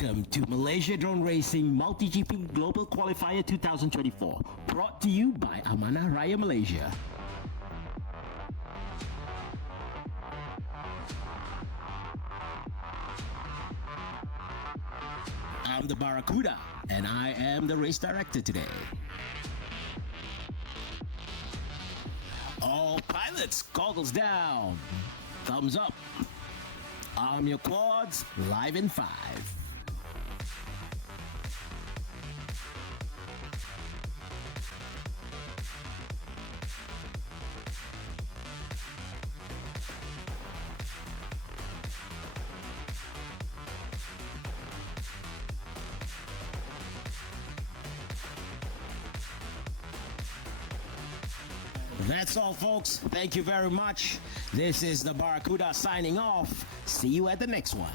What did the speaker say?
Welcome to Malaysia Drone Racing MultiGP Global Qualifier 2024, brought to you by Amanah Raya Malaysia. I'm the Barracuda, and I am the race director today. All pilots, goggles down, thumbs up. Arm your quads, live in 5. That's all, folks. Thank you very much. This is the Barracuda signing off. See you at the next one.